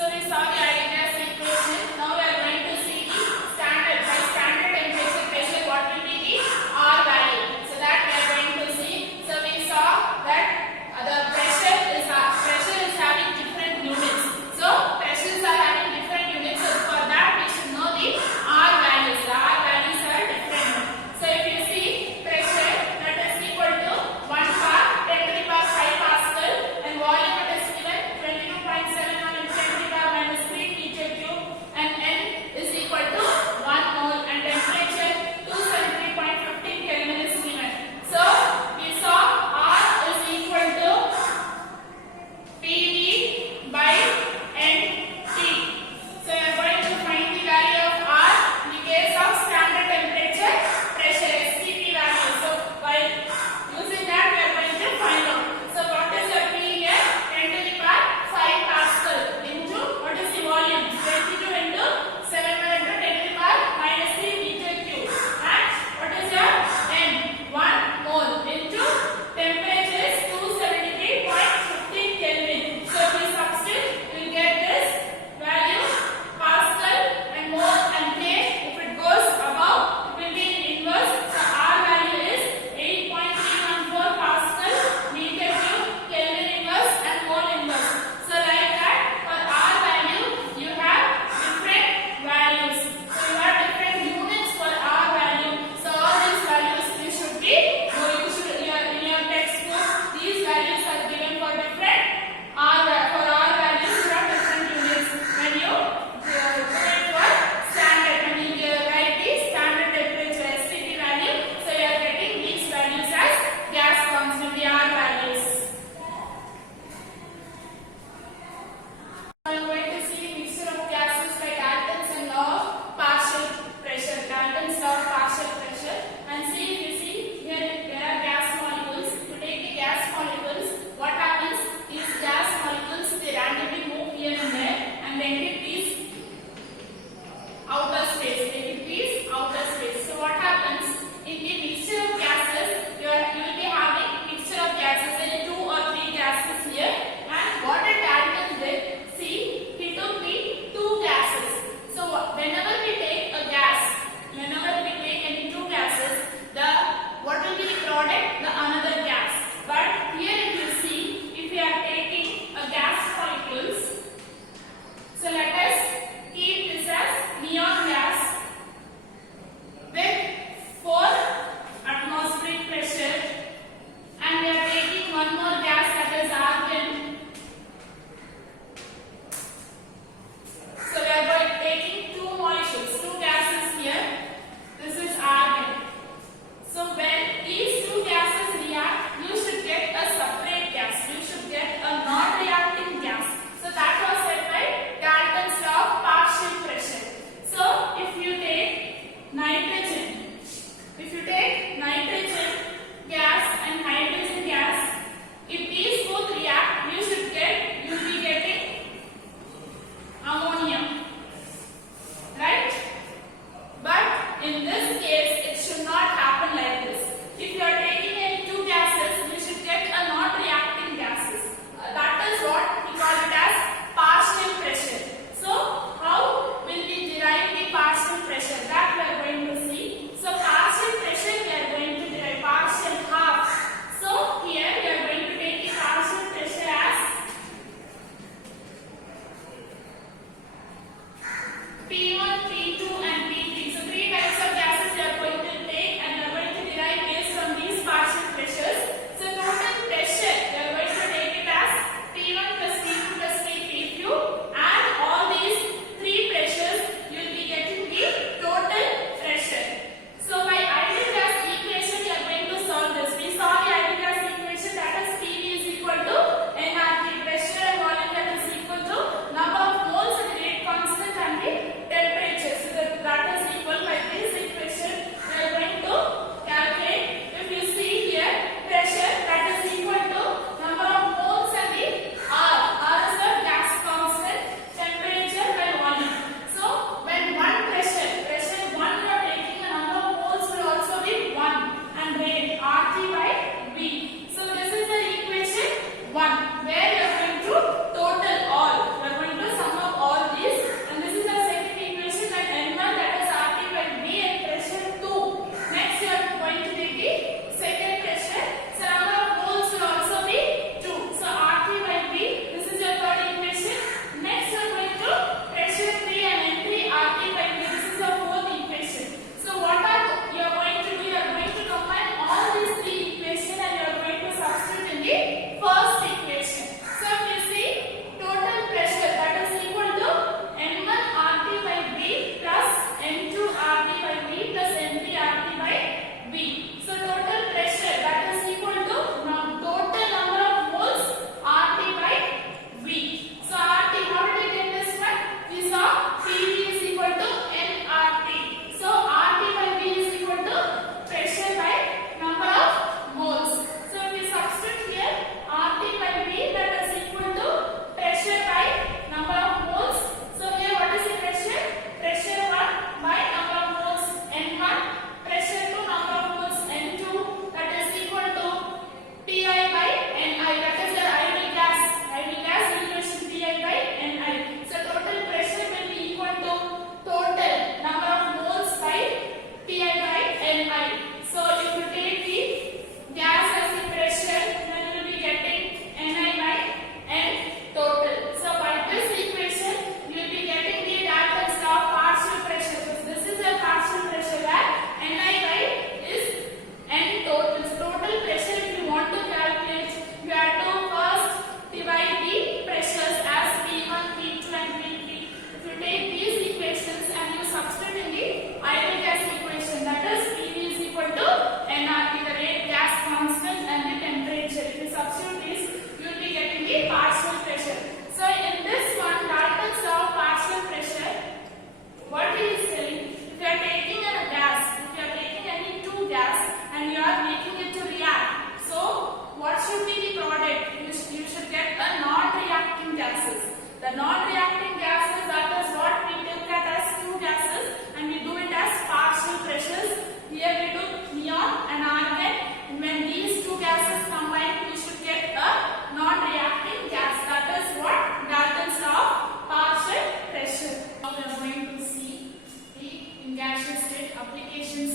So we saw the ideas equation. Now we are going to see the standard. By standard temperature pressure, what will be the R value? So that we are going to see. So we saw that the pressure is having different units. So pressures are having different units. So for that we should know the R values. The R values are different. So if you see pressure, that is equal to 1 bar 10 to the power 5 Pascal, and volume it is given 22.71 into 10 to the power minus 3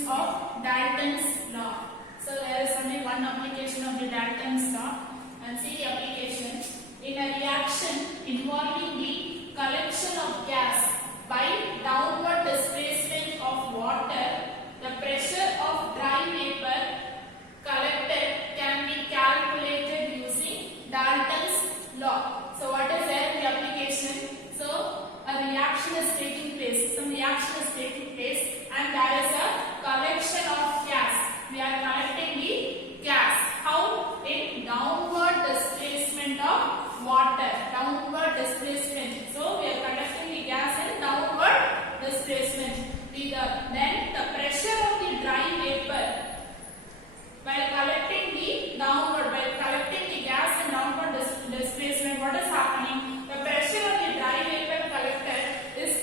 of Dalton's law. So there is only one application of the Dalton's law, and see the application. In a reaction involving the collection of gas by downward displacement of water, the pressure of dry vapor collected can be calculated using Dalton's law. So what is there in the application? So a reaction is taking place. Some reaction is taking place, and there is a collection of gas. We are collecting the gas. How? In downward displacement of water. Downward displacement. So we are collecting the gas in downward displacement. Then the pressure of the dry vapor while collecting the gas in downward displacement, what is happening? The pressure of the dry vapor collected is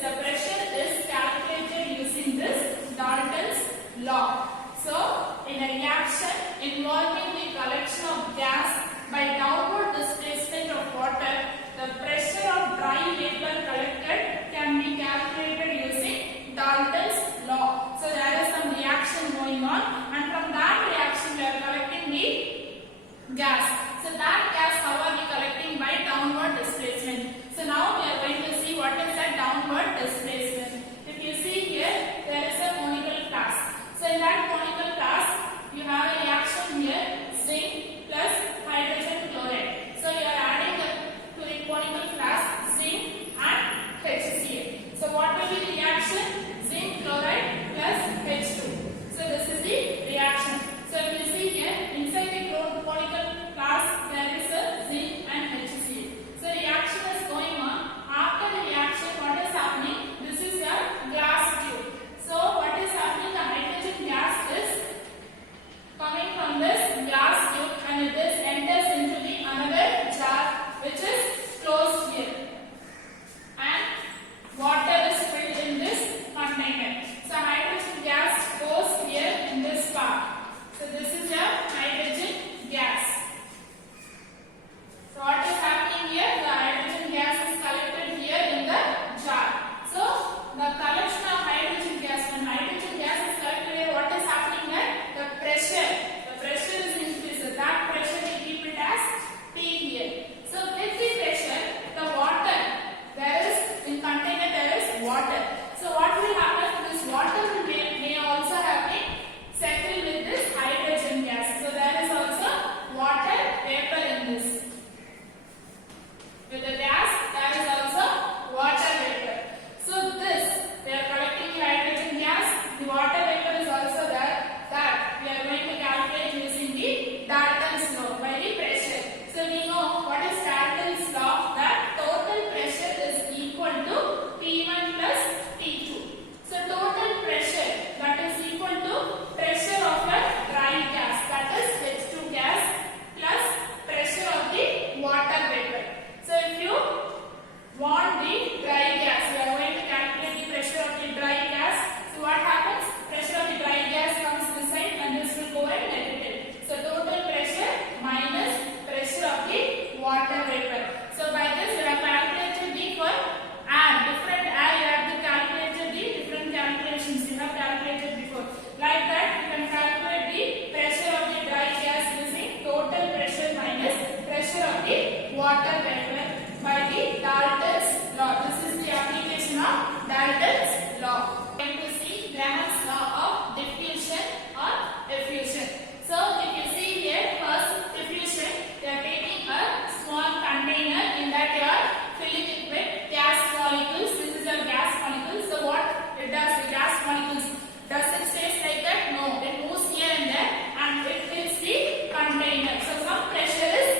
calculated using this Dalton's law. So in a reaction involving the collection of gas by downward displacement of water, the pressure of dry vapor collected can be calculated using Dalton's law. So there is some reaction going on, and from that reaction we are collecting the gas. So that gas, how are we collecting? By downward displacement. So now we are going to see what is that downward displacement. If you see here, there is a conical flask. So in that conical flask, you have a reaction here, zinc plus hydrogen chloride. So you are adding to the conical flask zinc and HCl. So what will be the reaction? Zinc chloride plus H2. So this is the reaction. So if you see here, inside the conical flask there is a zinc and HCl. So reaction is going on. After the reaction, what is happening? This is a glass tube. So what is happening? The hydrogen gas is coming from this glass tube, and it is enters into the another jar which is closed here, and water is filled in this container. So hydrogen gas goes here in this part. So this is a hydrogen gas. So what is happening here? The hydrogen gas is collected here in the jar. So the collection of hydrogen gas, when hydrogen gas is collected here, what is happening there? The pressure is increased. So that pressure we keep it as P here. So with the pressure, the water, there is in container there is water. So what will happen? This water may also have been settled with this hydrogen gas. So there is also water vapor in this. With the gas, there is also water vapor. So this, we are collecting the hydrogen gas. The water vapor is also there. That we are going to calculate using the Dalton's law by the pressure. So we know what is Dalton's law, that total pressure is equal to P1 plus P2. So total pressure, that is equal to pressure of a dry gas, that is H2 gas, plus pressure of the water vapor. So if you want the dry gas, we are going to calculate the pressure of the dry gas. So what happens? Pressure of the dry gas comes this side, and this will go and negative. So total pressure minus pressure of the water vapor. So by this we have calculated the for air, different air, you have to calculate the different calculations you have calculated before. Like that you can calculate the pressure of the dry gas using total pressure minus pressure of the water vapor by the Dalton's law. This is the application of Dalton's law. We are going to see Graham's law of diffusion or effusion. So if you see here, first diffusion, you are taking a small container, in that you are filling it with gas molecules. This is your gas molecules. So what it does, the gas molecules, does it stays like that? No, it moves here and there, and it hits the container. So some pressure is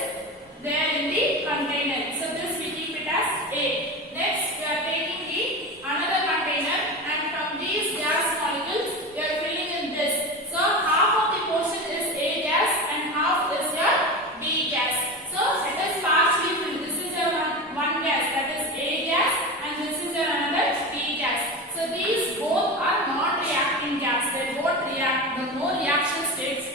there in the container. So this we keep it as A. Next we are taking the another container, and from these gas molecules we are filling in this. So half of the portion is A gas and half is your B gas. So it is partially filled. This is your one gas, that is A gas, and this is your another B gas. So these both are non-reacting gas. They both react. No reaction takes